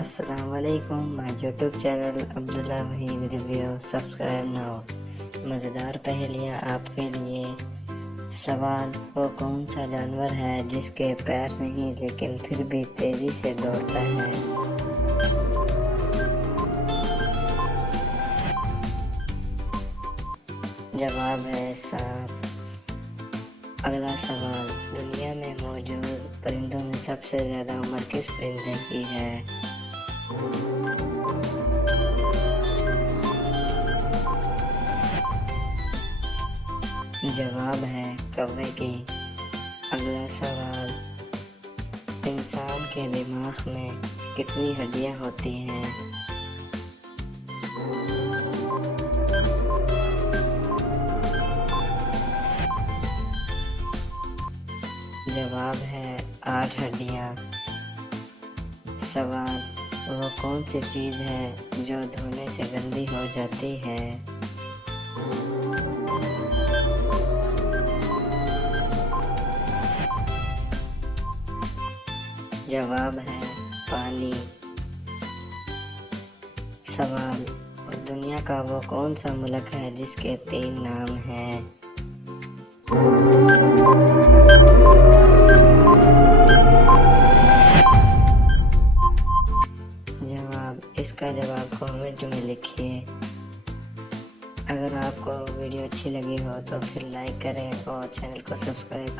अस्सलामुअलैकुम my YouTube channel Abdullah Waheed review subscribe now. मज़ेदार पहेलियाँ आपके लिए। सवाल, वो कौन सा जानवर है जिसके पैर नहीं लेकिन फिर भी तेजी से दौड़ता है? जवाब है सांप। अगला सवाल, दुनिया में मौजूद परिंदों में सबसे ज़्यादा उम्र किस परिंदे की है? जवाब है कौवे की। अगला सवाल, इंसान के दिमाग में कितनी हड्डियां होती हैं? जवाब है 8 हड्डियां। सवाल, वो कौन सी चीज़ है जो धोने से गंदी हो जाती है? जवाब है पानी। सवाल, दुनिया का वो कौन सा मुल्क है जिसके 3 नाम हैं? इसका जवाब कमेंट में लिखिए। अगर आपको वीडियो अच्छी लगी हो तो फिर लाइक करें और चैनल को सब्सक्राइब करें।